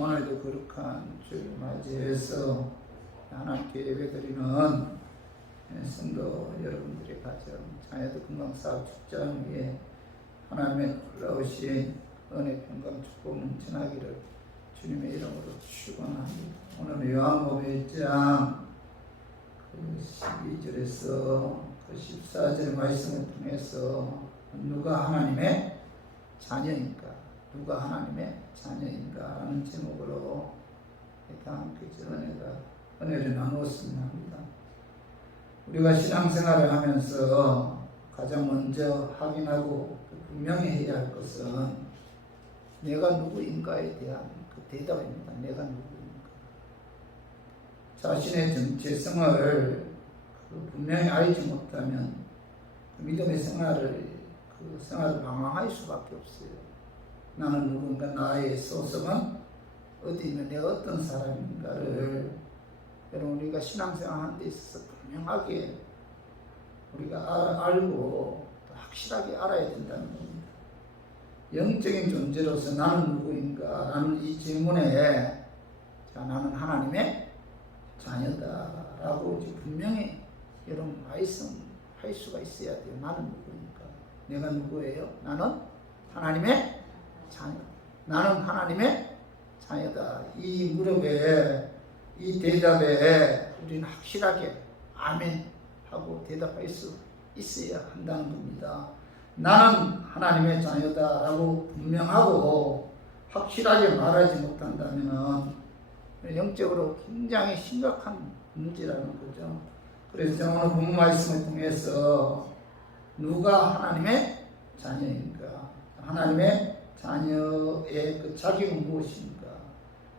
오늘도 거룩한 주를 맞이해서 하나님께 예배드리는 성도 여러분들의 가정, 자녀들 건강사업 직장 위에 하나님의 놀라우신 은혜, 평강, 축복 넘쳐나기를 주님의 이름으로 축원합니다. 오늘 요한복음 1장 12절에서 14절의 말씀을 통해서 누가 하나님의 자녀인가? 누가 하나님의 자녀인가? 라는 제목으로 다 함께 은혜를 나누었으면 합니다. 우리가 신앙생활을 하면서 가장 먼저 확인하고 분명히 해야 할 것은 내가 누구인가에 대한 그 대답입니다. 내가 누구인가. 자신의 정체성을 분명히 알지 못하면 믿음의 생활을 방황할 수밖에 없어요. 나는 누군가, 나의 소속은 어디 있는, 내가 어떤 사람인가를 여러분 우리가 신앙생활 하는 데 있어서 분명하게 우리가 알고 확실하게 알아야 된다는 겁니다. 영적인 존재로서 나는 누구인가 라는 이 질문에 나는 하나님의 자녀다라고 분명히 여러분 말씀할 수가 있어야 돼요. 나는 누구인가? 내가 누구예요? 나는 하나님의 자녀. 나는 하나님의 자녀다. 이 무릎에, 이 대답에 우리는 확실하게 아멘 하고 대답할 수 있어야 한다는 겁니다. 나는 하나님의 자녀다라고 분명하고 확실하게 말하지 못한다면 영적으로 굉장히 심각한 문제라는 거죠. 그래서 오늘 본문 말씀을 통해서 누가 하나님의 자녀인가? 하나님의 자녀의 그 자격은 무엇인가?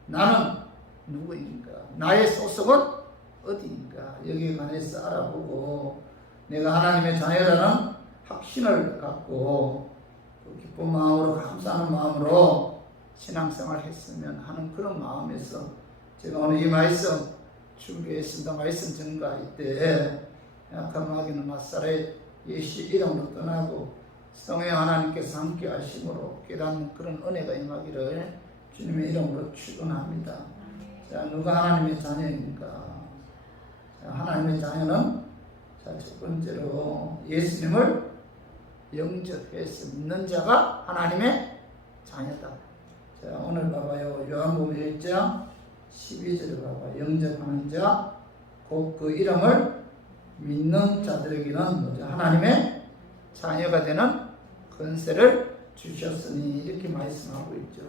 나는 누구인가? 나의 소속은 어디인가? 여기에 관해서 알아보고 내가 하나님의 자녀라는 확신을 갖고 기쁜 마음으로, 감사하는 마음으로 신앙생활을 했으면 하는 그런 마음에서 제가 오늘 이 말씀 준비했습니다. 말씀 전가할 때 약한 마귀는 낫사렛 예수 이름으로 떠나고 성령 하나님께서 함께 하심으로 깨닫는 그런 은혜가 임하기를 주님의 이름으로 축원합니다. 자, 누가 하나님의 자녀입니까? 자, 하나님의 자녀는 첫 번째로 예수님을 영접해서 믿는 자가 하나님의 자녀다. 자, 오늘 봐봐요. 요한복음 1장 12절을 봐봐요. 영접하는 자, 곧 그 이름을 믿는 자들에게는 뭐죠? 하나님의 자녀가 되는 권세를 주셨으니 이렇게 말씀하고 있죠.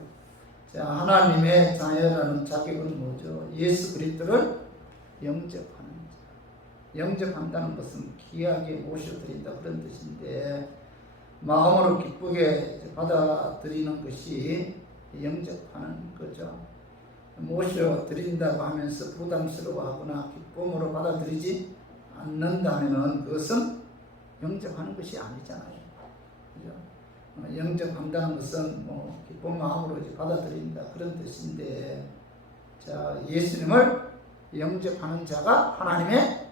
자, 하나님의 자녀라는 자격은 뭐죠? 예수 그리스도를 영접하는 자. 영접한다는 것은 귀하게 모셔드린다 그런 뜻인데 마음으로 기쁘게 받아들이는 것이 영접하는 거죠. 모셔드린다고 하면서 부담스러워하거나 기쁨으로 받아들이지 않는다면 그것은 영접하는 것이 아니잖아요. 그죠? 영접한다는 것은 기쁜 마음으로 받아들인다 그런 뜻인데, 자, 예수님을 영접하는 자가 하나님의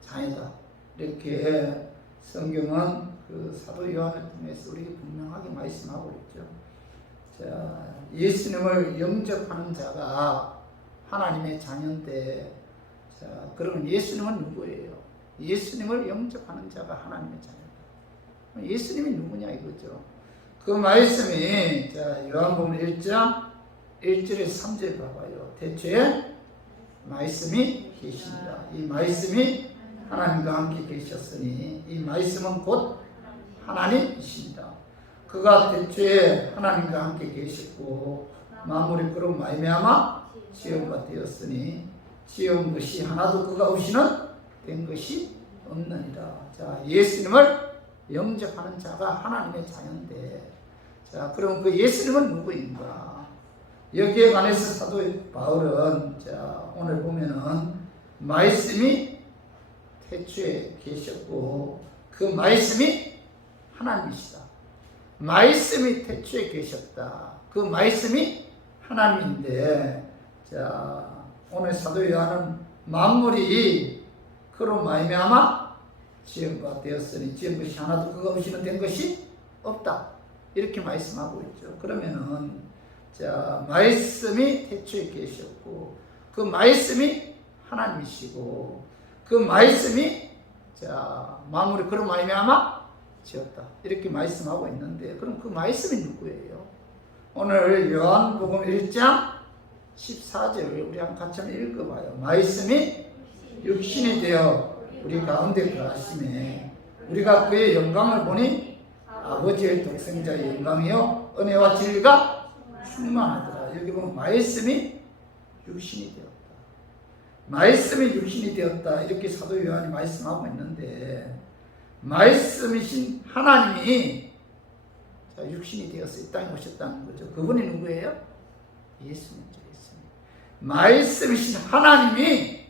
자녀다. 이렇게 성경은 그 사도 요한을 통해서 우리에게 분명하게 말씀하고 있죠. 자, 예수님을 영접하는 자가 하나님의 자녀인데, 자, 그러면 예수님은 누구예요? 예수님을 영접하는 자가 하나님의 자녀다. 예수님이 누구냐 이거죠. 그 말씀이 자, 요한복음 1장 1절에 3절 봐봐요. 태초에 말씀이 계신다. 이 말씀이 하나님과 함께 계셨으니 이 말씀은 곧 하나님이십니다. 그가 태초에 하나님과 함께 계셨고 만물이 그로 말미암아 지음바 되었으니 지은 것이 하나도 그가 없이는 된 것이 없느니라. 자, 예수님을 영접하는 자가 하나님의 자녀인데, 자, 그럼 그 예수님은 누구인가? 여기에 관해서 사도 바울은 자, 오늘 보면은 말씀이 태초에 계셨고 그 말씀이 하나님이시다. 말씀이 태초에 계셨다. 그 말씀이 하나님인데, 자, 오늘 사도 요한은 만물이 그로 말미암아 지은 바 되었으니 지은 것이 하나도 그가 없이는 된 것이 없다. 이렇게 말씀하고 있죠. 그러면은 자, 말씀이 태초에 계셨고 그 말씀이 하나님이시고 그 말씀이 자 마무리 그런 말미암아 지었다 이렇게 말씀하고 있는데 그럼 그 말씀이 누구예요? 오늘 요한복음 1장 14절 우리 같이 한번 읽어봐요. 말씀이 육신이 되어 우리 가운데 거하심에 우리가 그의 영광을 보니 아버지의 독생자의 영광이요 은혜와 진리가 충만하더라. 여기 보면 말씀이 육신이 되었다. 말씀이 육신이 되었다. 이렇게 사도 요한이 말씀하고 있는데 말씀이신 하나님이 육신이 되어서 이 땅에 오셨다는 거죠. 그분이 누구예요? 예수님이죠. 예수님. 말씀이신 하나님이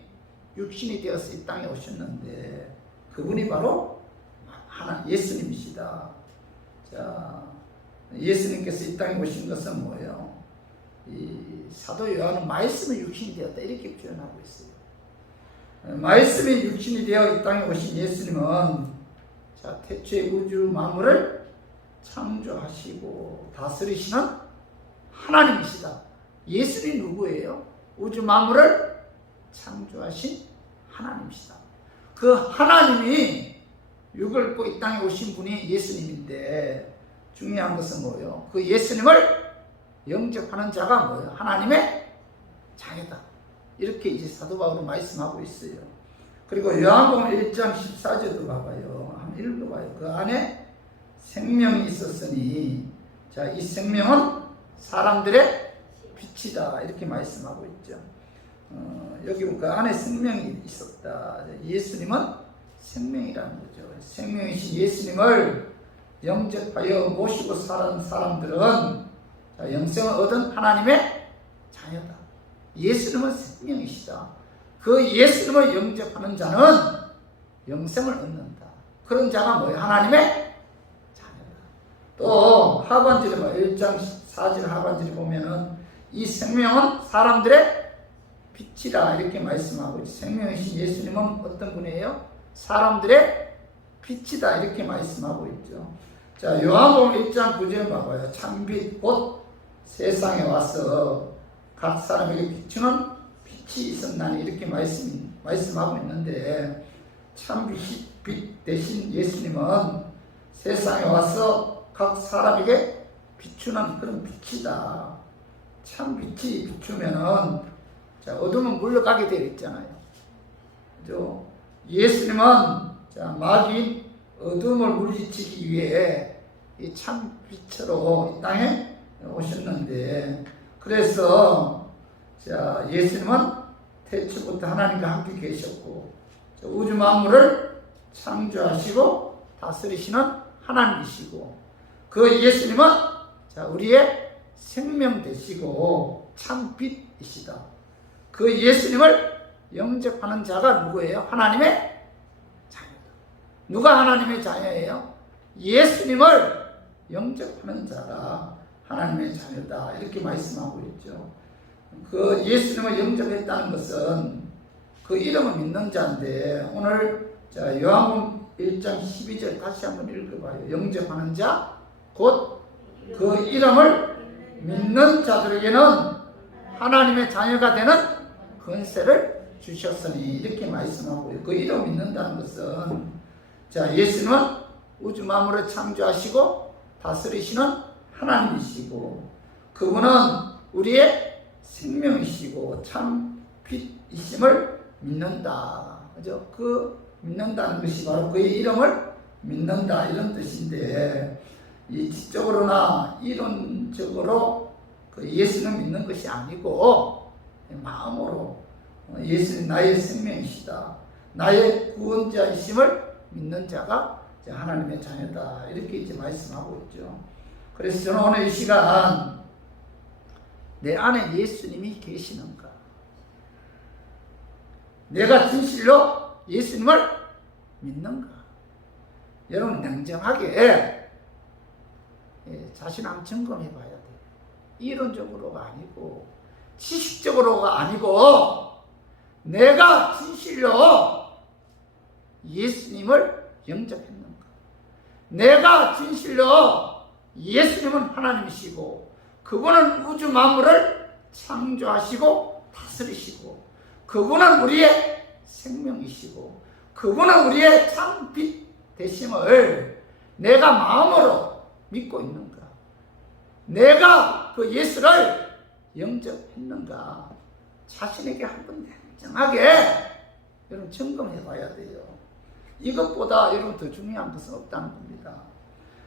육신이 되어서 이 땅에 오셨는데 그분이 바로 예수님이시다. 자, 예수님께서 이 땅에 오신 것은 뭐예요? 이 사도 요한은 말씀이 육신이 되었다 이렇게 표현하고 있어요. 말씀이 육신이 되어 이 땅에 오신 예수님은 자, 태초의 우주 만물을 창조하시고 다스리시는 하나님이시다. 예수님이 누구예요? 우주 만물을 창조하신 하나님이시다. 그 하나님이 육을 입고 이 땅에 오신 분이 예수님인데 중요한 것은 뭐예요? 그 예수님을 영접하는 자가 뭐예요? 하나님의 자녀다. 이렇게 이제 사도 바울은 말씀하고 있어요. 그리고 요한복음 1장 14절도 봐봐요. 한번 읽어봐요. 그 안에 생명이 있었으니 자, 이 생명은 사람들의 빛이다. 이렇게 말씀하고 있죠. 여기 그 안에 생명이 있었다. 예수님은 생명이라는 거죠. 생명이신 예수님을 영접하여 모시고 사는 사람들은 자, 영생을 얻은 하나님의 자녀다. 예수님은 생명이시다. 그 예수님을 영접하는 자는 영생을 얻는다. 그런 자가 뭐예요? 하나님의 자녀다. 또 하반절에 1장 4절 하반절에 보면은 이 생명은 사람들의 빛이다 이렇게 말씀하고 있죠. 생명이신 예수님은 어떤 분이에요? 사람들의 빛이다 이렇게 말씀하고 있죠. 자, 요한복음 1장 9절 봐봐요. 참빛 곧 세상에 와서 각 사람에게 비추는 빛이 있었나니 이렇게 말씀하고 있는데 참빛 대신 예수님은 세상에 와서 각 사람에게 비추는 그런 빛이다. 참빛이 비추면은 자, 어둠은 물러가게 되어 있잖아요. 그죠? 예수님은 자, 마귀인 어둠을 물리치기 위해 이 참빛으로 이 땅에 오셨는데 그래서 자, 예수님은 태초부터 하나님과 함께 계셨고 자, 우주 만물을 창조하시고 다스리시는 하나님이시고 그 예수님은 자, 우리의 생명 되시고 참빛이시다. 그 예수님을 영접하는 자가 누구예요? 하나님의 자녀다. 누가 하나님의 자녀예요? 예수님을 영접하는 자가 하나님의 자녀다. 이렇게 말씀하고 있죠. 그 예수님을 영접했다는 것은 그 이름을 믿는 자인데 오늘 자, 요한복음 1장 12절 다시 한번 읽어봐요. 영접하는 자, 곧 그 이름을 믿는 자들에게는 하나님의 자녀가 되는 권세를 주셨으니 이렇게 말씀하고요. 그 이름을 믿는다는 것은 자, 예수님은 우주 만물을 창조하시고 다스리시는 하나님이시고 그분은 우리의 생명이시고 참 빛이심을 믿는다. 그죠? 그 믿는다는 것이 바로 그의 이름을 믿는다 이런 뜻인데 이 지적으로나 이론적으로 그 예수는 믿는 것이 아니고 마음으로 예수는 나의 생명이시다. 나의 구원자이심을 믿는 자가 하나님의 자녀다. 이렇게 이제 말씀하고 있죠. 그래서 저는 오늘 이 시간 내 안에 예수님이 계시는가? 내가 진실로 예수님을 믿는가? 여러분 냉정하게 자신 한번 점검해 봐야 돼요. 이론적으로가 아니고 지식적으로가 아니고 내가 진실로 예수님을 영접했는가? 내가 진실로 예수님은 하나님이시고 그분은 우주 만물을 창조하시고 다스리시고, 그분은 우리의 생명이시고, 그분은 우리의 참 빛 되심을 내가 마음으로 믿고 있는가? 내가 그 예수를 영접했는가? 자신에게 한번 냉정하게 여러분 점검해 봐야 돼요. 이것보다 여러분 더 중요한 것은 없다는 겁니다.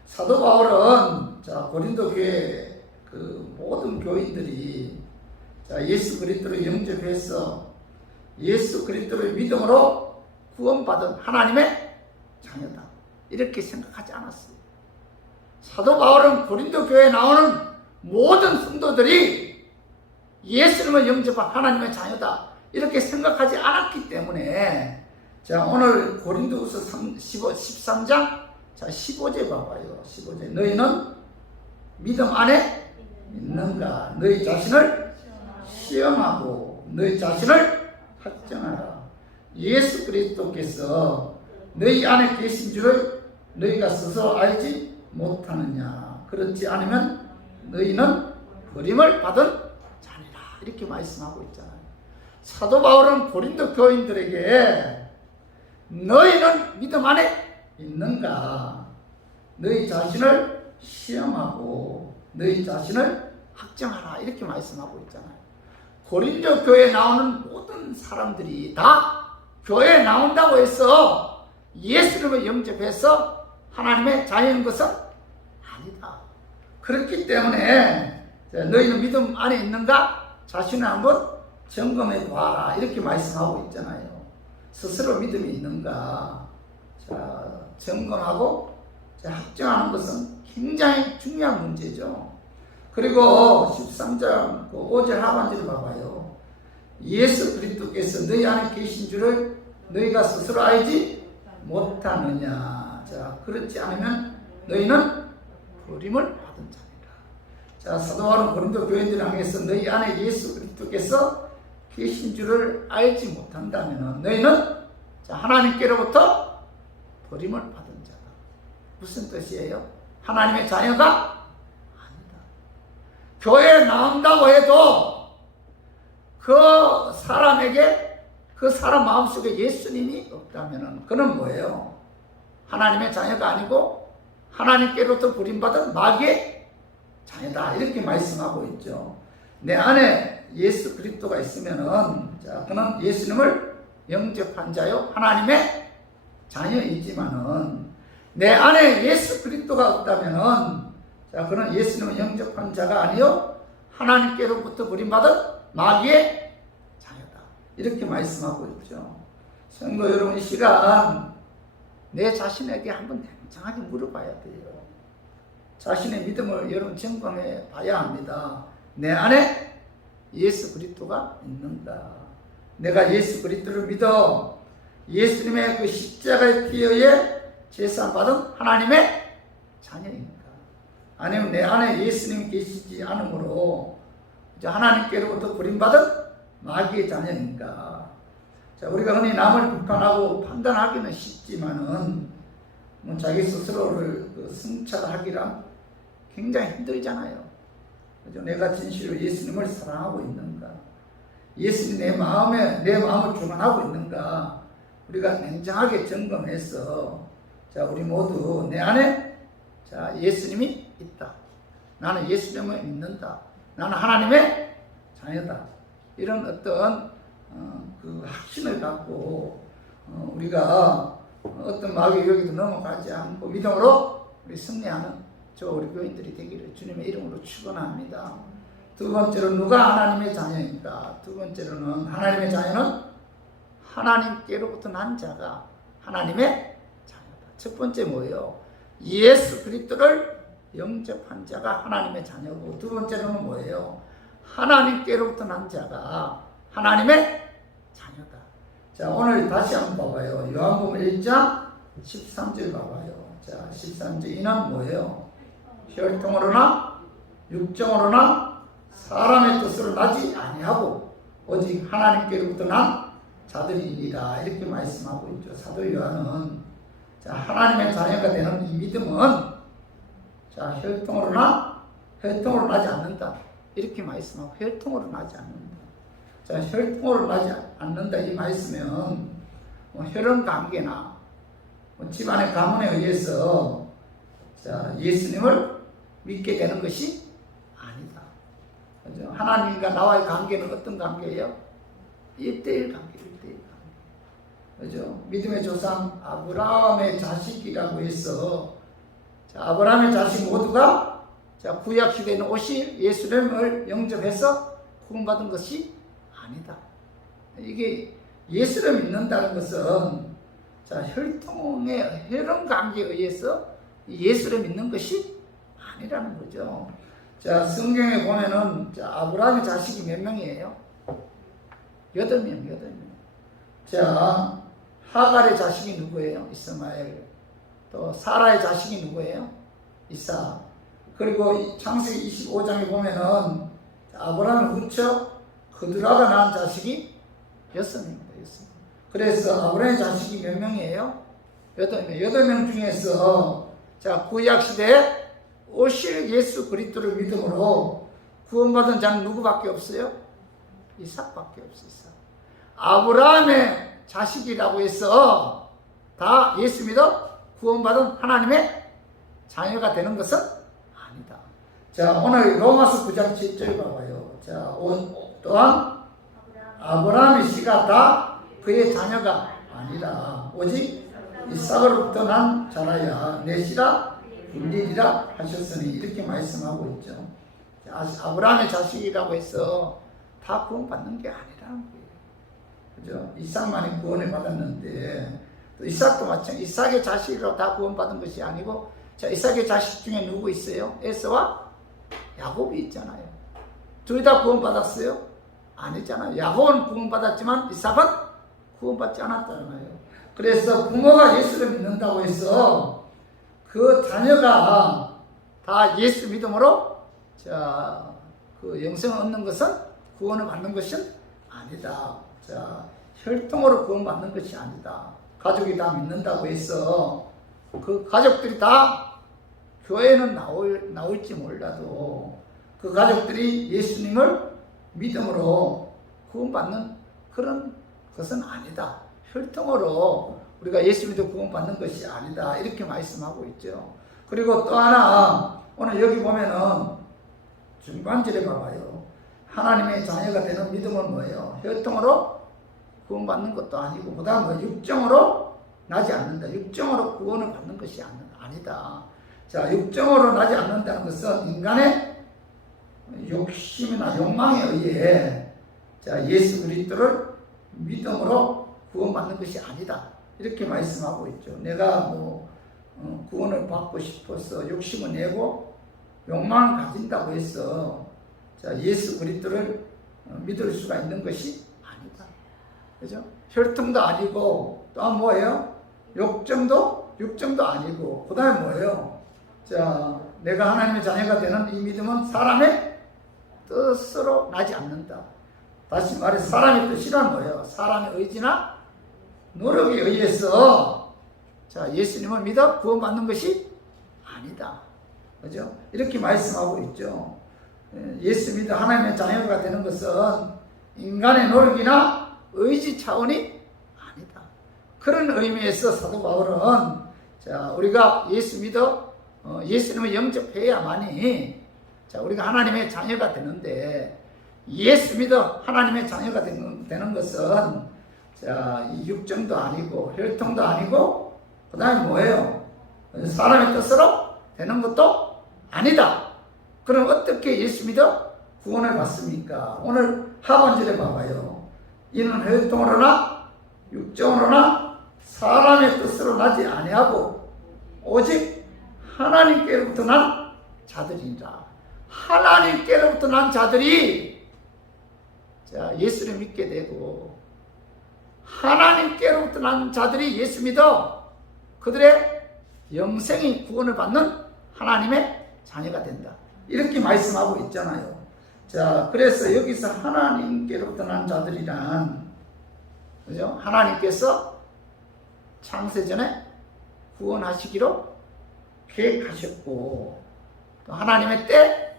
사도 바울은 고린도 교회 그 모든 교인들이 예수 그리스도를 영접해서 예수 그리스도를 믿음으로 구원받은 하나님의 자녀다, 이렇게 생각하지 않았어요. 사도 바울은 고린도 교회에 나오는 모든 성도들이 예수님을 영접한 하나님의 자녀다, 이렇게 생각하지 않았기 때문에, 오늘 고린도후서 13장 15절 봐봐요. 15절. 너희는 믿음 안에 있는가? 너희 자신을 시험하고 너희 자신을 확정하라. 예수 그리스도께서 너희 안에 계신 줄을 너희가 스스로 알지 못하느냐? 그렇지 않으면 너희는 버림을 받은 자니라, 이렇게 말씀하고 있잖아요. 사도 바울은 고린도 교인들에게 너희는 믿음 안에 있는가? 너희 자신을 시험하고 너희 자신을 확정하라, 이렇게 말씀하고 있잖아요. 고린도 교회에 나오는 모든 사람들이 다 교회에 나온다고 해서 예수님을 영접해서 하나님의 자녀인 것은 아니다. 그렇기 때문에 너희는 믿음 안에 있는가? 자신을 한번 점검해 봐라, 이렇게 말씀하고 있잖아요. 스스로 믿음이 있는가? 점검하고 확정하는 것은 굉장히 중요한 문제죠. 그리고 13장 5절 하반절을 봐봐요. 예수 그리스도께서 너희 안에 계신 줄을 너희가 스스로 알지 못하느냐? 그렇지 않으면 너희는 버림을 받은 자니라. 사도 바울은 고린도 교인들을 향해서 너희 안에 예수 그리스도께서 계신 줄을 알지 못한다면 너희는 하나님께로부터 버림을 받은 자다. 무슨 뜻이에요? 하나님의 자녀가 아니다. 교회에 나온다고 해도 그 사람에게, 그 사람 마음속에 예수님이 없다면 그는 뭐예요? 하나님의 자녀가 아니고 하나님께로부터 버림받은 마귀의 자녀다, 이렇게 말씀하고 있죠. 내 안에 예수 그리스도가 있으면은 그는 예수님을 영접한 자요, 하나님의 자녀이지만은 내 안에 예수 그리스도가 없다면은 그는 예수님을 영접한 자가 아니요 하나님께로부터 버림받은 마귀의 자녀다, 이렇게 말씀하고 있죠. 성도 여러분, 이 시간 내 자신에게 한번 냉정하게 물어봐야 돼요. 자신의 믿음을 여러분 점검해 봐야 합니다. 내 안에 예수 그리스도가 있는가? 내가 예수 그리스도를 믿어 예수님의 그 십자가의 피에 의해 제사받은 하나님의 자녀인가? 아니면 내 안에 예수님이 계시지 않으므로 하나님께로부터 버림받은 마귀의 자녀인가? 우리가 흔히 남을 비판하고 판단하기는 쉽지만은 자기 스스로를 성찰하기란 굉장히 힘들잖아요. 내가 진실로 예수님을 사랑하고 있는가? 예수님이 내 마음을 주관하고 있는가? 우리가 냉정하게 점검해서 우리 모두 내 안에 예수님이 있다. 나는 예수님을 믿는다. 나는 하나님의 자녀다. 이런 어떤 그 확신을 갖고 우리가 어떤 마귀의 여기도 넘어가지 않고 믿음으로 우리 승리하는 우리 교인들이 되기를 주님의 이름으로 축원합니다. 두 번째로 누가 하나님의 자녀인가? 두 번째로는 하나님의 자녀는 하나님께로부터 난 자가 하나님의 자녀다. 첫 번째 뭐예요? 예수 그리스도를 영접한 자가 하나님의 자녀고, 두 번째로는 뭐예요? 하나님께로부터 난 자가 하나님의 자녀다. 오늘 다시 한번 봐봐요. 요한복음 1장 13절 봐봐요. 13절 이는 뭐예요? 혈통으로나 육정으로나 사람의 뜻으로 나지 아니하고 오직 하나님께로부터 난 자들이니라, 이렇게 말씀하고 있죠. 사도 요한은 하나님의 자녀가 되는 이 믿음은 혈통으로나 혈통으로 나지 않는다. 이렇게 말씀하고 혈통으로 나지 않는다. 자, 혈통으로 나지 않는다 이 말씀은 혈연 관계나 집안의 가문에 의해서 자, 예수님을 믿게 되는 것이 아니다. 그죠? 하나님과 나와의 관계는 어떤 관계예요? 1대1 관계, 1대1 관계. 그죠? 믿음의 조상 아브라함의 자식이라고 해서 자, 아브라함의 자식 모두가 자, 구약 시대에는 오실 예수님을 영접해서 구원받은 것이 아니다. 이게 예수를 믿는다는 것은 자, 혈통의 혈연 관계에 의해서 예수를 믿는 것이 아니라는 거죠. 자, 성경에 보면은 자, 아브라함의 자식이 몇 명이에요? 8명, 8명. 자, 하갈의 자식이 누구예요? 이스마엘. 또 사라의 자식이 누구예요? 이사. 그리고 창세기 25장에 보면은 아브라함을 후쳐 그드라가 낳은 자식이 6명입니다. 6명. 그래서 아브라함의 자식이 몇 명이에요? 8명. 8명 중에서 자, 구약 시대에 오실 예수 그리스도를 믿음으로 구원받은 자는 누구밖에 없어요? 이삭밖에 없어요. 이삭. 아브라함의 자식이라고 해서 다 예수 믿어 구원받은 하나님의 자녀가 되는 것은 아니다. 자, 오늘 로마서 9장 7절 봐봐요. 자, 또한 아브라함의 씨가 다 그의 자녀가 아니라 오직 이삭으로부터 난 자라야 내 씨라 불리리라 하셨으니 이렇게 말씀하고 있죠. 아브라함의 자식이라고 해서 다 구원받는 게 아니라는 거예요. 그죠? 이삭만이 구원을 받았는데 또 이삭도 마찬가지. 이삭의 자식이라고 다 구원받은 것이 아니고 자, 이삭의 자식 중에 누구 있어요? 에서와 야곱이 있잖아요. 둘 다 구원받았어요? 아니잖아요. 야곱은 구원받았지만 이삭은 구원받지 않았잖아요. 그래서 부모가 예수를 믿는다고 해서 그 자녀가 다 예수 믿음으로 자, 그 영생을 얻는 것은 구원을 받는 것은 아니다. 자, 혈통으로 구원받는 것이 아니다. 가족이 다 믿는다고 해서 그 가족들이 다 교회는 나올지 몰라도 그 가족들이 예수님을 믿음으로 구원받는 그런 것은 아니다. 혈통으로 우리가 예수 믿어 구원받는 것이 아니다. 이렇게 말씀하고 있죠. 그리고 또 하나 오늘 여기 보면은 중간절에 봐봐요. 하나님의 자녀가 되는 믿음은 뭐예요? 혈통으로 구원받는 것도 아니고 그 다음 육정으로 나지 않는다. 육정으로 구원을 받는 것이 아니다. 자, 육정으로 나지 않는다는 것은 인간의 욕심이나 욕망에 의해 자, 예수 그리스도를 믿음으로 구원받는 것이 아니다. 이렇게 말씀하고 있죠. 내가 뭐 구원을 받고 싶어서 욕심을 내고 욕망을 가진다고 해서 자, 예수 그리스도를 믿을 수가 있는 것이 아니다. 그죠? 혈통도 아니고 또 뭐예요? 육정도 아니고 그 다음에 뭐예요? 자, 내가 하나님의 자녀가 되는 이 믿음은 사람의 뜻으로 나지 않는다. 다시 말해서 사람의 뜻이란 뭐예요? 사람의 의지나 노력에 의해서 자, 예수님을 믿어 구원받는 것이 아니다. 그죠? 이렇게 말씀하고 있죠. 예수 믿어 하나님의 자녀가 되는 것은 인간의 노력이나 의지 차원이 아니다. 그런 의미에서 사도 바울은 자, 우리가 예수 믿어 예수님을 영접해야만이 자, 우리가 하나님의 자녀가 되는데 예수 믿어 하나님의 자녀가 되는 것은 자, 육정도 아니고 혈통도 아니고 그 다음에 뭐예요? 사람의 뜻으로 되는 것도 아니다. 그럼 어떻게 예수 믿어 구원을 받습니까? 오늘 하반절에 봐봐요. 이는 혈통으로나 육정으로나 사람의 뜻으로 나지 아니하고 오직 하나님께로부터 난 자들이니라. 하나님께로부터 난 자들이 자, 예수를 믿게 되고 하나님께로부터 난 자들이 예수 믿어 그들의 영생이 구원을 받는 하나님의 자녀가 된다. 이렇게 말씀하고 있잖아요. 자, 그래서 여기서 하나님께로부터 난 자들이란 그죠? 하나님께서 창세전에 구원하시기로 계획하셨고 또 하나님의 때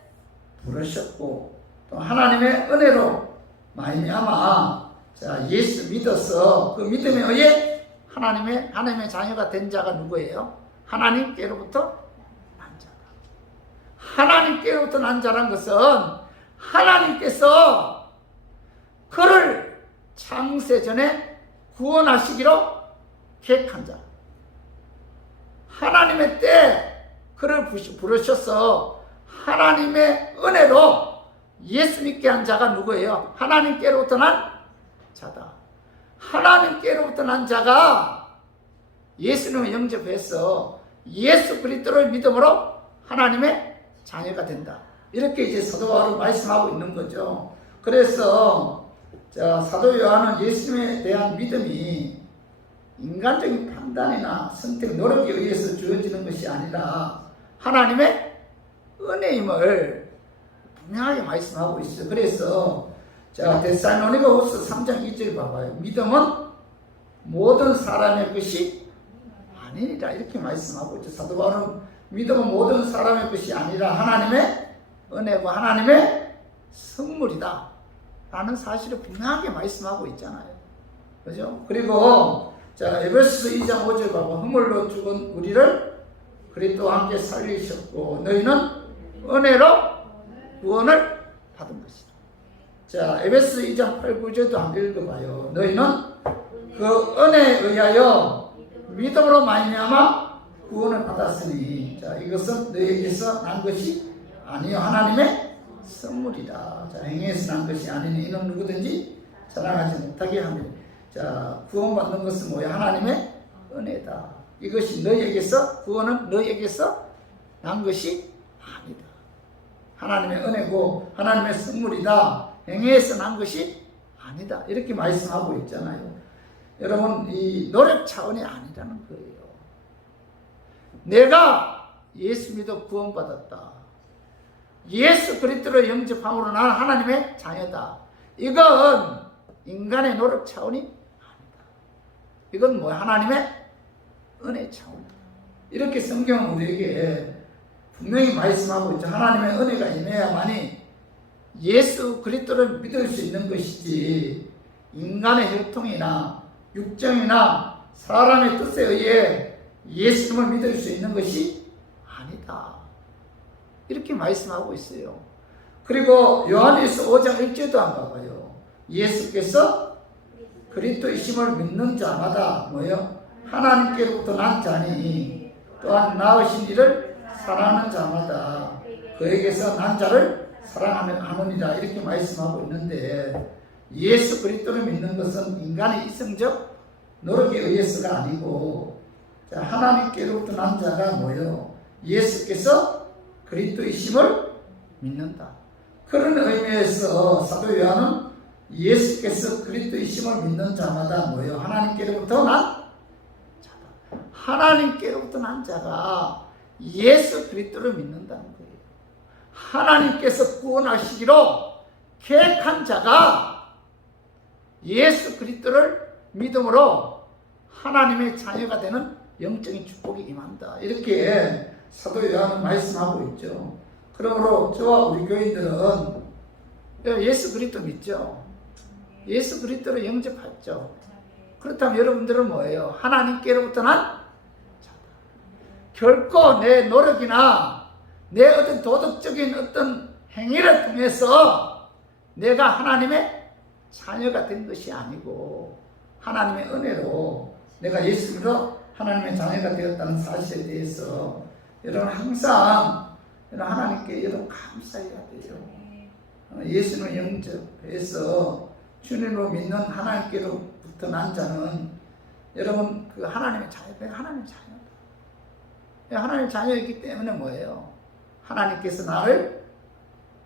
부르셨고 또 하나님의 은혜로 말미암아 자 예수 믿어서 그 믿음에 의해 하나님의 자녀가 된 자가 누구예요? 하나님께로부터 난 자가. 하나님께로부터 난 자란 것은 하나님께서 그를 창세전에 구원하시기로 계획한 자. 하나님의 때 그를 부르셔서 하나님의 은혜로 예수 믿게 한 자가 누구예요? 하나님께로부터 난 자다. 하나님께로부터 난 자가 예수님을 영접해서 예수 그리스도를 믿음으로 하나님의 자녀가 된다. 이렇게 이제 사도 바울은 말씀하고 있는 거죠. 그래서 자, 사도 요한은 예수님에 대한 믿음이 인간적인 판단이나 선택, 노력에 의해서 주어지는 것이 아니라 하나님의 은혜임을 분명하게 말씀하고 있어요. 그래서 자, 데살로니가후서 3장 2절 봐봐요. 믿음은 모든 사람의 것이 아니니라 이렇게 말씀하고 있죠. 사도 바울은 믿음은 모든 사람의 것이 아니라 하나님의 은혜고 하나님의 선물이다 라는 사실을 분명하게 말씀하고 있잖아요. 그죠? 그리고 자, 에베소서 2장 5절 봐봐. 허물로 죽은 우리를 그리스도와 함께 살리셨고 너희는 은혜로 구원을 받은 것이다. 자, 에베소서 2장 8, 9절도 한번 읽어봐요. 너희는 그 은혜에 의하여 믿음으로 말미암아 구원을 받았으니 자, 이것은 너희에게서 난 것이 아니요 하나님의 선물이다. 자, 행위에서 난 것이 아니니 이는 누구든지 자랑하지 못하게 하며 자, 구원받는 것은 뭐야? 하나님의 은혜다. 이것이 너희에게서 구원은 너희에게서 난 것이 아니다. 하나님의 은혜고 하나님의 선물이다. 행위에서 난 것이 아니다. 이렇게 말씀하고 있잖아요. 여러분, 이 노력 차원이 아니라는 거예요. 내가 예수 믿어 구원받았다. 예수 그리스도를 영접함으로 나는 하나님의 자녀다. 이건 인간의 노력 차원이 아니다. 이건 뭐야? 하나님의 은혜 차원이다. 이렇게 성경은 우리에게 분명히 말씀하고 있죠. 하나님의 은혜가 임해야만이 예수 그리스도를 믿을 수 있는 것이지 인간의 혈통이나 육정이나 사람의 뜻에 의해 예수님을 믿을 수 있는 것이 아니다. 이렇게 말씀하고 있어요. 그리고 요한일서 5장 1절도 한번 봐봐요. 예수께서 그리스도이심을 믿는 자마다 뭐요? 하나님께로부터 난 자니 또한 낳으신 이를 사랑하는 자마다 그에게서 난 자를 사랑하느니라 이렇게 말씀하고 있는데 예수 그리스도를 믿는 것은 인간의 이성적 노력에 의해서가 아니고 자, 하나님께로부터 난 자가 뭐요? 예수께서 그리스도이심을 믿는다. 그런 의미에서 사도 요한은 예수께서 그리스도이심을 믿는 자마다 뭐요? 하나님께로부터 난 자다. 하나님께로부터 난 자가 예수 그리스도를 믿는다는 거예요. 하나님께서 구원하시기로 계획한 자가 예수 그리스도를 믿음으로 하나님의 자녀가 되는 영적인 축복이 임한다. 이렇게 사도 요한은 말씀하고 있죠. 그러므로 저와 우리 교인들은 예수 그리스도 믿죠. 예수 그리스도를 영접했죠. 그렇다면 여러분들은 뭐예요? 하나님께로부터 난 자다. 결코 내 노력이나 내 어떤 도덕적인 어떤 행위를 통해서 내가 하나님의 자녀가 된 것이 아니고 하나님의 은혜로 내가 예수님으로 하나님의 자녀가 되었다는 사실에 대해서 여러분 항상 하나님께 여러분 감사해야 돼요. 예수님을 영접해서 주님으로 믿는 하나님께로부터 난 자는 여러분 그 하나님의 자녀, 내가 하나님의 자녀다. 하나님의 자녀이기 때문에 뭐예요? 하나님께서 나를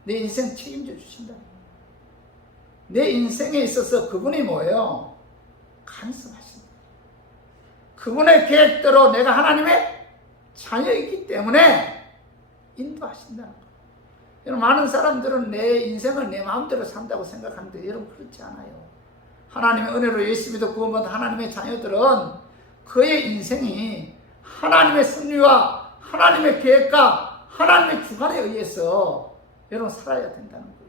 내 인생 책임져 주신다. 내 인생에 있어서 그분이 뭐예요? 간섭하신다. 그분의 계획대로 내가 하나님의 자녀이기 때문에 인도하신다는 거예요. 여러분, 많은 사람들은 내 인생을 내 마음대로 산다고 생각하는데 여러분 그렇지 않아요. 하나님의 은혜로 예수 믿어 구원받은 하나님의 자녀들은 그의 인생이 하나님의 섭리와 하나님의 계획과 하나님의 주관에 의해서 여러분 살아야 된다는 거예요.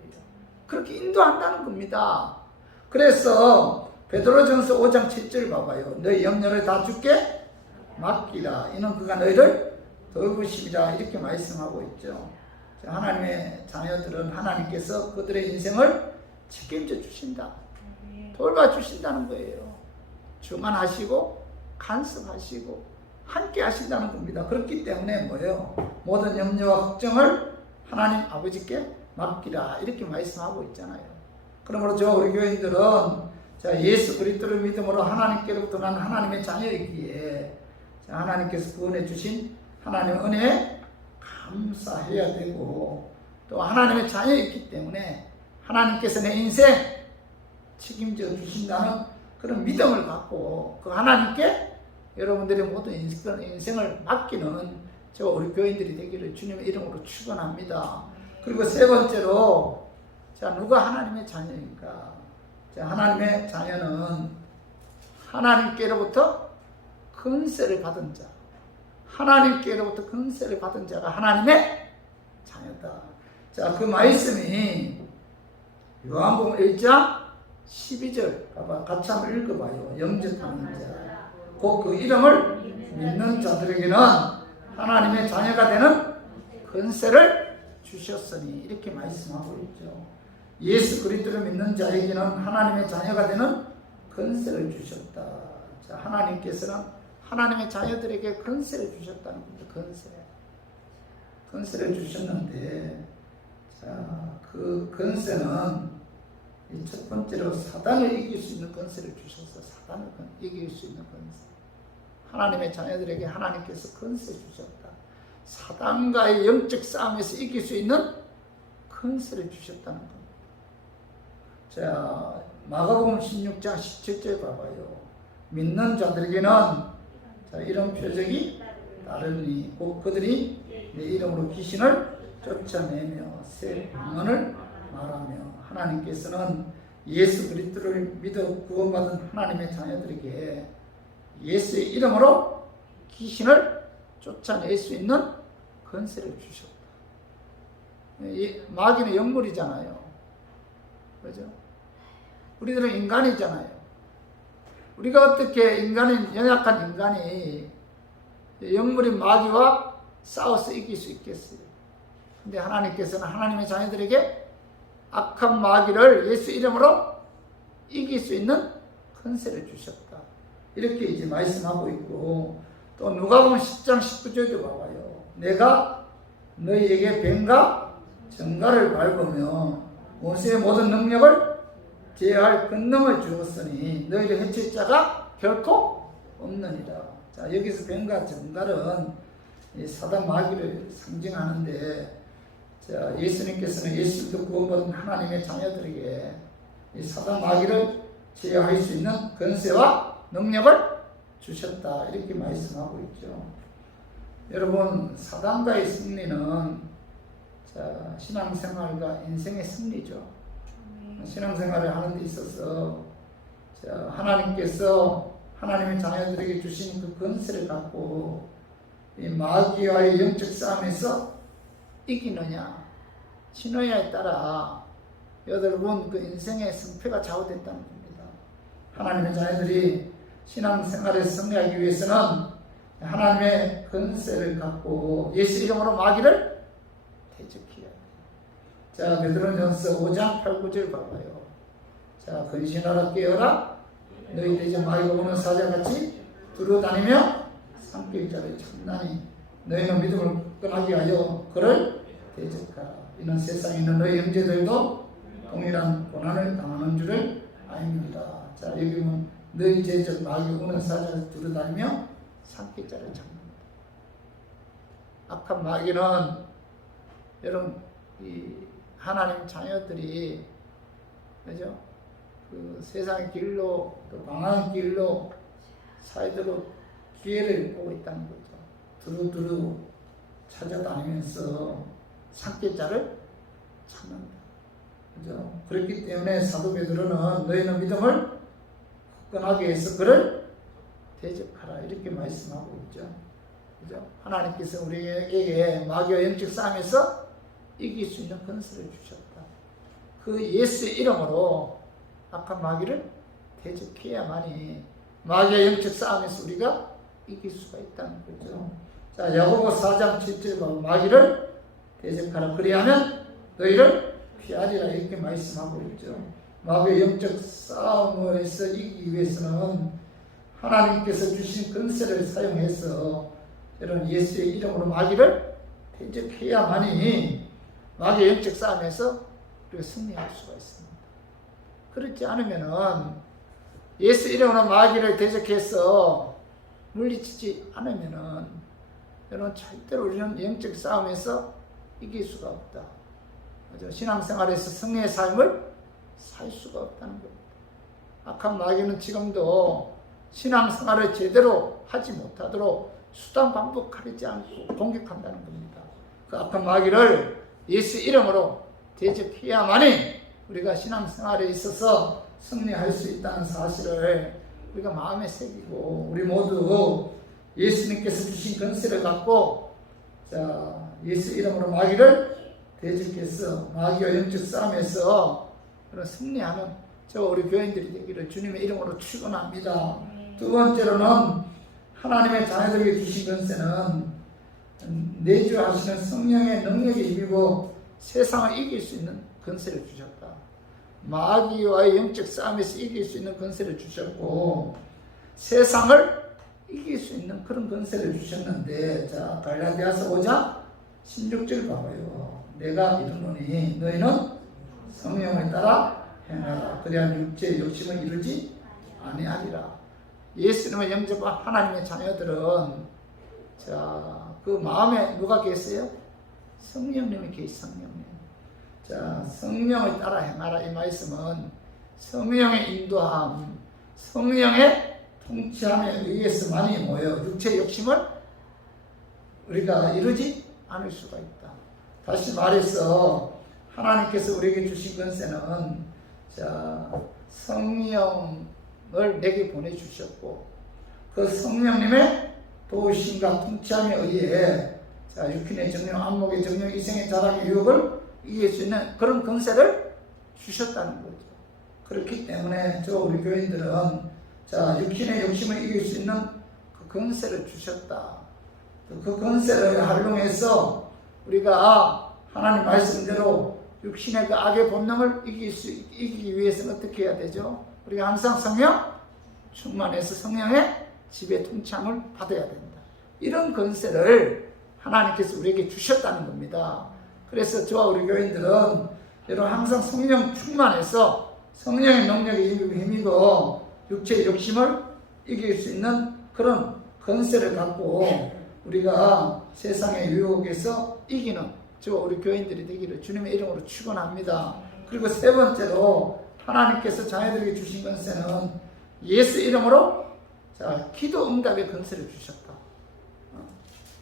그렇게 인도한다는 겁니다. 그래서 베드로전서 5장 7절 봐봐요. 너희 염려를 다 주께 맡기라. 이는 그가 너희를 돌보심이라. 이렇게 말씀하고 있죠. 하나님의 자녀들은 하나님께서 그들의 인생을 책임져 주신다. 돌봐주신다는 거예요. 주관하시고 간섭하시고 함께 하신다는 겁니다. 그렇기 때문에 뭐예요? 모든 염려와 걱정을 하나님 아버지께 맡기라. 이렇게 말씀하고 있잖아요. 그러므로 우리 교인들은 예수 그리스도를 믿음으로 하나님께로부터 난 하나님의 자녀이기에 하나님께서 구원해 주신 하나님의 은혜에 감사해야 되고, 또 하나님의 자녀이기 때문에 하나님께서 내 인생 책임져 주신다는 그런 믿음을 갖고 그 하나님께 여러분들의 모든 인생을 맡기는 우리 교인들이 되기를 주님의 이름으로 축원합니다. 그리고 세 번째로, 누가 하나님의 자녀입니까? 하나님의 자녀는 하나님께로부터 권세를 받은 자, 하나님께로부터 권세를 받은 자가 하나님의 자녀다. 그 말씀이 요한복음 1장 12절 봐봐. 같이 한번 읽어봐요. 영접하는 자, 곧 그 이름을 믿는 자들에게는 하나님의 자녀가 되는 권세를 주셨으니, 이렇게 말씀하고 있죠. 예수 그리스도를 믿는 자에게는 하나님의 자녀가 되는 권세를 주셨다. 하나님께서는 하나님의 자녀들에게 권세를 주셨다는 겁니다. 권세를 주셨는데, 그 권세는 첫 번째로 사단을 이길 수 있는 권세를 주셔서 사단을 이길 수 있는 권세. 하나님의 자녀들에게 하나님께서 권세 주셨다. 사단과의 영적 싸움에서 이길 수 있는 권세를 주셨다는 겁니다. 마가복음 16장 17절 봐봐요. 믿는 자들에게는 이런 표적이 따르니 곧 그들이 내 이름으로 귀신을 쫓아내며 새 방언을 말하며. 하나님께서는 예수 그리스도를 믿어 구원받은 하나님의 자녀들에게 예수의 이름으로 귀신을 쫓아낼 수 있는 권세를 주셨다. 마귀는 영물이잖아요. 그죠? 우리들은 인간이잖아요. 우리가 어떻게 연약한 인간이 영물인 마귀와 싸워서 이길 수 있겠어요? 근데 하나님께서는 하나님의 자녀들에게 악한 마귀를 예수 이름으로 이길 수 있는 권세를 주셨다. 이렇게 이제 말씀하고 있고, 또 누가복음 10장 19절도 봐봐요. 내가 너희에게 뱀과 정갈을 밟으며 모세의 모든 능력을 제어할 권능을 주었으니 너희를 해칠 자가 결코 없느니라. 여기서 뱀과 정갈은 사단 마귀를 상징하는데, 예수님께서는 예수도 구원받은 하나님의 자녀들에게 이 사단 마귀를 제어할 수 있는 권세와 능력을 주셨다. 이렇게 말씀하고 있죠. 여러분, 사단과의 승리는 신앙생활과 인생의 승리죠. 신앙생활을 하는 데 있어서 하나님께서 하나님의 자녀들에게 주신 그 권세를 갖고 이 마귀와의 영적 싸움에서 이기느냐 지느냐에 따라 여러분 그 인생의 승패가 좌우된다는 겁니다. 하나님의 자녀들이 신앙생활에 승리하기 위해서는 하나님의 권세를 갖고 예수 이름으로 마귀를 대적해야 돼요. 베드로전서 5장 8, 9절 봐봐요. 근신하라 깨어라. 너희 대적 마귀가 오는 사자같이 두루다니며 삼킬 자를 참나니 너희는 믿음을 끊하게 하여 그를 대적하라. 이는 세상에 있는 너희 형제들도 동일한 고난을 당하는 줄을 아닙니다. 여기 보면 너희 제적 마귀 오는 사자를 두루다니며 삼킬 자를 참는다. 악한 마귀는 여러분 이 하나님 자녀들이 그죠? 그 세상의 길로 또 방황의 길로 사이드로 기회를 보고 있다는 거죠. 두루두루 찾아다니면서 삼킬자를 찾는다. 그죠? 그렇기 때문에 사도 베드로는 너희는 믿음을 굳건하게 해서 그를 대적하라 이렇게 말씀하고 있죠. 그죠? 하나님께서 우리에게 마귀와 영적 싸움에서 이길 수 있는 권세를 주셨다. 그 예수의 이름으로 악한 마귀를 대적해야만이 마귀의 영적 싸움에서 우리가 이길 수가 있다는 거죠. 자, 야고보 4장 7절 보면 마귀를 대적하라. 그리하면 너희를 피하리라 이렇게 말씀하고 있죠. 마귀의 영적 싸움에서 이기기 위해서는 하나님께서 주신 권세를 사용해서 이런 예수의 이름으로 마귀를 대적해야만이 마귀의 영적 싸움에서 우리가 승리할 수가 있습니다. 그렇지 않으면은 예수 이름으로 마귀를 대적해서 물리치지 않으면은 여러분 절대로 우리는 영적 싸움에서 이길 수가 없다. 그죠? 신앙생활에서 승리의 삶을 살 수가 없다는 겁니다. 악한 마귀는 지금도 신앙생활을 제대로 하지 못하도록 수단 방법 가리지 않고 공격한다는 겁니다. 그 악한 마귀를 예수 이름으로 대적해야만이 우리가 신앙생활에 있어서 승리할 수 있다는 사실을 우리가 마음에 새기고 우리 모두 예수님께서 주신 권세를 갖고 예수 이름으로 마귀를 대적해서 마귀와 영적 싸움에서 그런 승리하는 우리 교인들이 되기를 주님의 이름으로 축원합니다. 두 번째로는 하나님의 자녀들에게 주신 권세는 내주하시는 성령의 능력에 힘입어 세상을 이길 수 있는 권세를 주셨다. 마귀와의 영적 싸움에서 이길 수 있는 권세를 주셨고 세상을 이길 수 있는 그런 권세를 주셨는데, 자 갈라디아서 5장 16절 봐봐요. 내가 이르노니 너희는 성령을 따라 행하라. 그래야 육체의 욕심을 이루지 아니하리라. 예수님을 영접한 하나님의 자녀들은 그 마음에 누가 계세요? 성령님이 계세요. 성령님. 성령을 따라 행하라. 이 말씀은 성령의 인도함, 성령의 통치함에 의해서만이 뭐예요? 육체의 욕심을 우리가 이루지 않을 수가 있다. 다시 말해서 하나님께서 우리에게 주신 권세는 성령을 내게 보내주셨고 그 성령님의 도우심과 통치함에 의해 육신의 정령, 안목의 정령, 이생의 자랑의 유혹을 이길 수 있는 그런 권세를 주셨다는 거죠. 그렇기 때문에 우리 교인들은 육신의 욕심을 이길 수 있는 그 권세를 주셨다. 그 권세를 활용해서 우리가 하나님 말씀대로 육신의 그 악의 본능을 이기기 위해서는 어떻게 해야 되죠? 우리가 항상 성령 충만해서 성령의 지배 통치함을 받아야 된다. 이런 권세를 하나님께서 우리에게 주셨다는 겁니다. 그래서 저와 우리 교인들은 여러분 항상 성령 충만해서 성령의 능력에 힘입어 육체의 욕심을 이길 수 있는 그런 권세를 갖고 우리가 세상의 유혹에서 이기는 저와 우리 교인들이 되기를 주님의 이름으로 축원합니다. 그리고 세 번째로 하나님께서 자녀들에게 주신 권세는 예수 이름으로 기도 응답의 권세를 주셨다.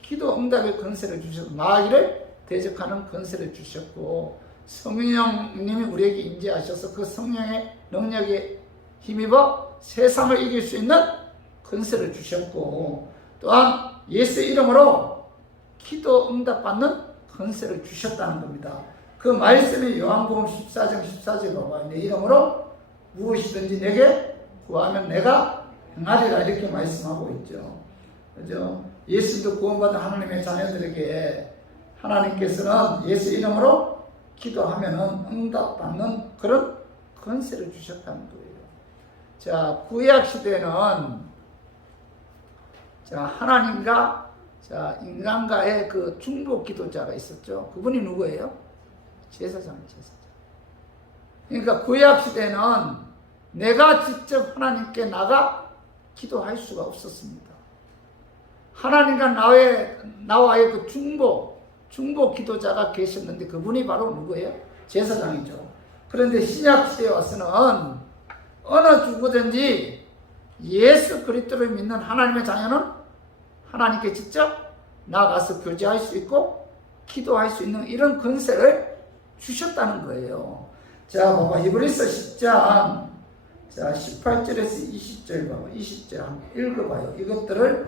기도 응답의 권세를 주셔서 마귀를 대적하는 권세를 주셨고 성령님이 우리에게 임재하셔서 그 성령의 능력에 힘입어 세상을 이길 수 있는 권세를 주셨고 또한 예수 이름으로 기도 응답받는 권세를 주셨다는 겁니다. 그 말씀이 요한복음 14장 14절 봐봐요. 내 이름으로 무엇이든지 내게 구하면 내가 행하리라 이렇게 말씀하고 있죠. 그죠? 예수도 구원받은 하나님의 자녀들에게 하나님께서는 예수 이름으로 기도하면 응답받는 그런 권세를 주셨다는 거예요. 구약 시대는 하나님과 인간과의 그 중보 기도자가 있었죠. 그분이 누구예요? 제사장. 그러니까 구약 시대는 내가 직접 하나님께 나가 기도할 수가 없었습니다. 하나님과 나와의 그 중보 기도자가 계셨는데 그분이 바로 누구예요? 제사장이죠. 그런데 신약 시대에 와서는 어느 누구든지 예수 그리스도를 믿는 하나님의 자녀는 하나님께 직접 나가서 교제할 수 있고 기도할 수 있는 이런 권세를 주셨다는 거예요. 봐봐. 히브리서 10장 18절에서 20절 봐봐. 20절 한번 읽어봐요. 이것들을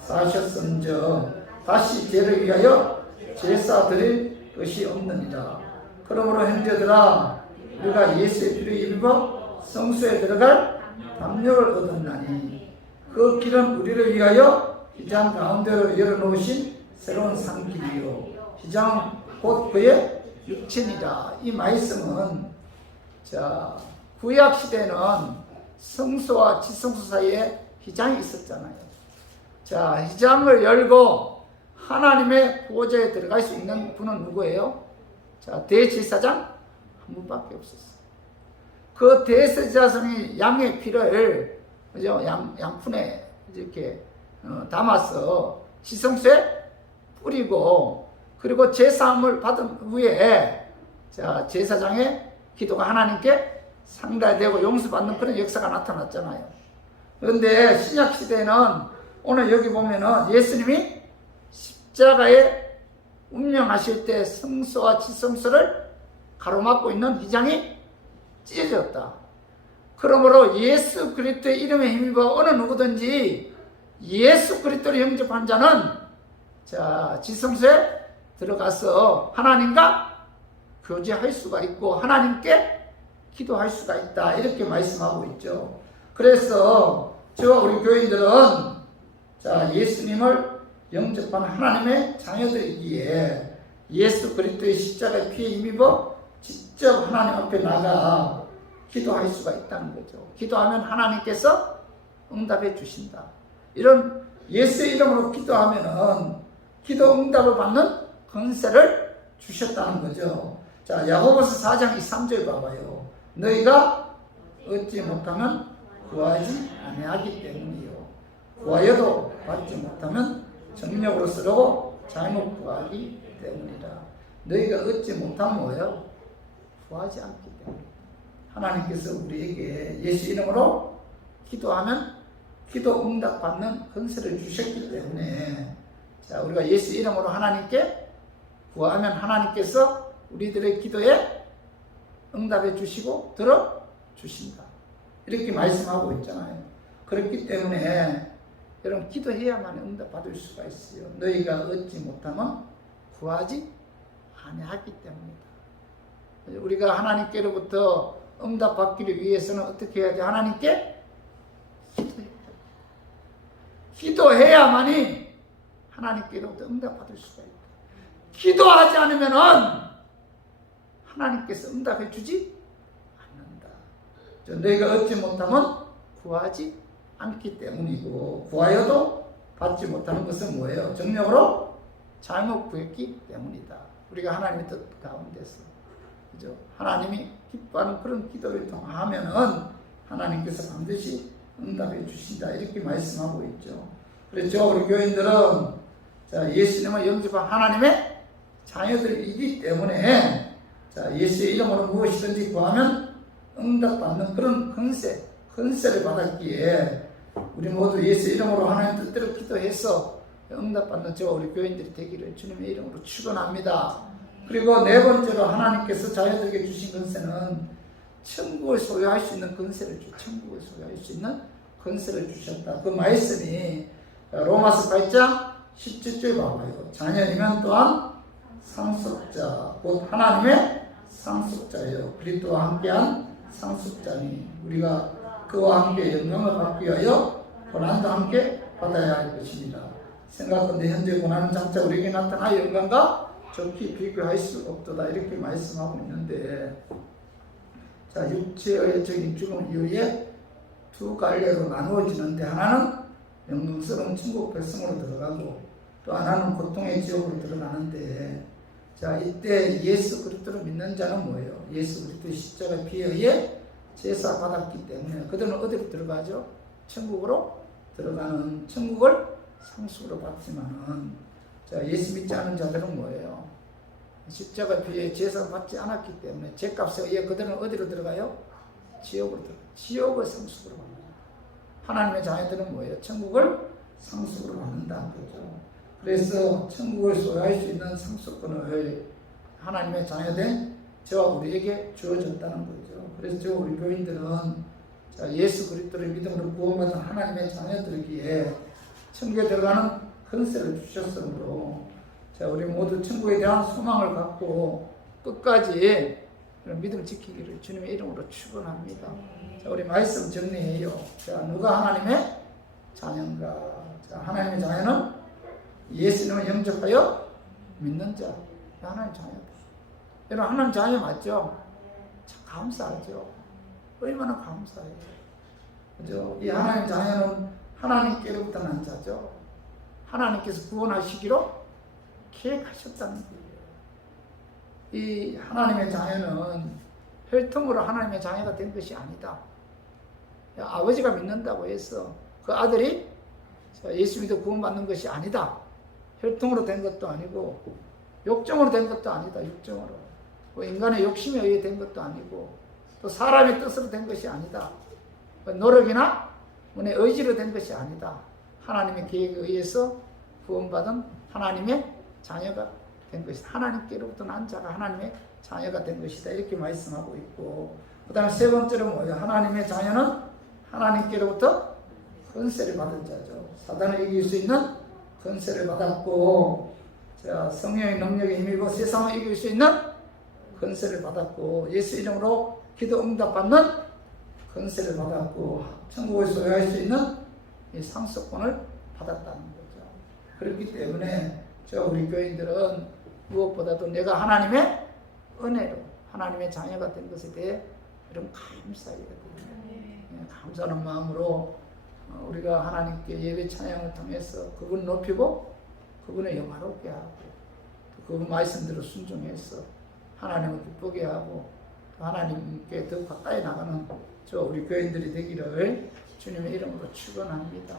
사셨은즉 다시 죄를 위하여 제사 드릴 것이 없느니라. 그러므로 형제들아 우리가 예수의 피를 입어 성소에 들어갈 담력을 얻었나니 그 길은 우리를 위하여 휘장 가운데로 열어놓으신 새로운 산길이요 휘장은 곧 그의 육체니라. 이 말씀은 구약 시대는 성소와 지성소 사이에 휘장이 있었잖아요. 휘장을 열고 하나님의 보호자에 들어갈 수 있는 분은 누구예요? 대제사장 한 분밖에 없었어요. 그 대제사장이 양의 피를 양푼에 이렇게 담아서 지성소에 뿌리고 그리고 제사함을 받은 후에 제사장의 기도가 하나님께 상달되고 용서받는 그런 역사가 나타났잖아요. 그런데 신약 시대에는 오늘 여기 보면은 예수님이 십자가에 운명하실 때 성소와 지성소를 가로막고 있는 휘장이 찢어졌다. 그러므로 예수 그리스도의 이름에 힘입어 어느 누구든지 예수 그리스도를 영접한 자는 지성소에 들어가서 하나님과 교제할 수가 있고 하나님께 기도할 수가 있다. 이렇게 말씀하고 있죠. 그래서 저와 우리 교인들은 예수님을 영접한 하나님의 자녀들이기에 예수 그리스도의 십자가의 피에 힘입어 직접 하나님 앞에 나가 기도할 수가 있다는 거죠. 기도하면 하나님께서 응답해 주신다. 이런 예수의 이름으로 기도하면은 기도 응답을 받는 권세를 주셨다는 거죠. 야고보서 4장 3절 봐봐요. 너희가 얻지 못하면 구하지 아니하기 때문이요. 구하여도 받지 못하면 정력으로 쓰려고 잘못 구하기 때문이다. 너희가 얻지 못하면 뭐예요? 구하지 않기 때문이다. 하나님께서 우리에게 예수 이름으로 기도하면 기도 응답 받는 권세를 주셨기 때문에 우리가 예수 이름으로 하나님께 구하면 하나님께서 우리들의 기도에 응답해 주시고 들어주신다. 이렇게 말씀하고 있잖아요. 그렇기 때문에 여러분 기도해야만 응답 받을 수가 있어요. 너희가 얻지 못하면 구하지 아니하기 때문이다. 우리가 하나님께로부터 응답 받기를 위해서는 어떻게 해야 돼? 하나님께 기도해야만이 하나님께로부터 응답 받을 수가 있다. 기도하지 않으면은 하나님께서 응답해 주지 않는다. 너희가 얻지 못하면 구하지 않기 때문이고 구하여도 받지 못하는 것은 뭐예요? 정력으로 잘못 구했기 때문이다. 우리가 하나님의 뜻 가운데서 그죠? 하나님이 기뻐하는 그런 기도를 통하면은 하나님께서 반드시 응답해 주신다. 이렇게 말씀하고 있죠. 그래서 우리 교인들은 예수님을 영접한 하나님의 자녀들이기 때문에 예수의 이름으로 무엇이든지 구하면 응답받는 그런 권세를 받았기에 우리 모두 예수 이름으로 하나님 뜻대로 기도해서 응답받는 저와 우리 교인들이 되기를 주님의 이름으로 축원합니다. 그리고 네 번째로 하나님께서 자녀들에게 주신 권세는 천국을 소유할 수 있는 권세를 천국을 소유할 수 있는 권세를 주셨다. 그 말씀이 로마서 8장 17절 봐봐요. 자녀이면 또한 상속자 곧 하나님의 상속자예요. 그리스도와 함께한 상속자니 우리가 그와 함께 영광을 받기 위하여 고난도 함께 받아야 할 것입니다. 생각건대 현재 고난은 장차 우리에게 나타나 영광과 좋게 비교할 수 없도다. 이렇게 말씀하고 있는데 육체의 적인 죽음 이후에 두 갈래로 나누어지는데 하나는 영광스러운 천국 백성으로 들어가고 또 하나는 고통의 지옥으로 들어가는데 이때 예수 그리스도를 믿는 자는 뭐예요? 예수 그리스도의 십자가 피에 의해 제사 받았기 때문에 그들은 어디로 들어가죠? 천국으로 들어가는 천국을 상속으로 받지만은 예수 믿지 않은 자들은 뭐예요? 십자가 피에 제사 받지 않았기 때문에 죄값에 의해 그들은 어디로 들어가요? 지옥으로 들어가요. 지옥을 상속으로 받는다. 하나님의 자녀들은 뭐예요? 천국을 상속으로 받는다는 거죠. 그래서 천국을 소유할 수 있는 상속권을 하나님의 자녀된 저와 우리에게 주어졌다는 거죠. 그래서 저 우리 교인들은 예수 그리스도를 믿음으로 구원받은 하나님의 자녀들이기에 천국에 들어가는 권세를 주셨으므로 자, 우리 모두 천국에 대한 소망을 갖고 끝까지 그런 믿음 지키기를 주님의 이름으로 축원합니다. 자, 우리 말씀 정리해요. 자, 누가 하나님의 자녀인가? 자, 하나님의 자녀는 예수님을 영접하여 믿는 자. 하나님의 자녀다. 여러분, 하나님 자녀 맞죠? 참 감사하죠. 얼마나 감사해요. 그죠? 이 하나님 자녀는 하나님께로부터 난 자죠. 하나님께서 구원하시기로 계획하셨다는 거예요. 이 하나님의 자녀는 혈통으로 하나님의 자녀가 된 것이 아니다. 아버지가 믿는다고 해서 그 아들이 예수 믿어 구원받는 것이 아니다. 혈통으로 된 것도 아니고 욕정으로 된 것도 아니다. 육정으로. 인간의 욕심에 의해 된 것도 아니고 또 사람의 뜻으로 된 것이 아니다. 노력이나 문의 의지로 된 것이 아니다. 하나님의 계획에 의해서 구원받은 하나님의 자녀가 된 것이다. 하나님께로부터 난 자가 하나님의 자녀가 된 것이다. 이렇게 말씀하고 있고, 그 다음에 세 번째로 뭐예요? 하나님의 자녀는 하나님께로부터 권세를 받은 자죠. 사단을 이길 수 있는 권세를 받았고, 자, 성령의 능력에 힘입어 세상을 이길 수 있는 권세를 받았고, 예수 이름으로 기도 응답받는 권세를 받았고, 천국을 소유할 수 있는 이 상속권을 받았다는 거죠. 그렇기 때문에 우리 교인들은 무엇보다도 내가 하나님의 은혜로 하나님의 자녀가 된 것에 대해 이런 감사해야 됩니다. 감사하는 마음으로 우리가 하나님께 예배 찬양을 통해서 그분 높이고 그분을 영화롭게 하고 또 그분 말씀대로 순종해서 하나님을 기쁘게 하고 또 하나님께 더 가까이 나가는 우리 교인들이 되기를 주님의 이름으로 축원합니다.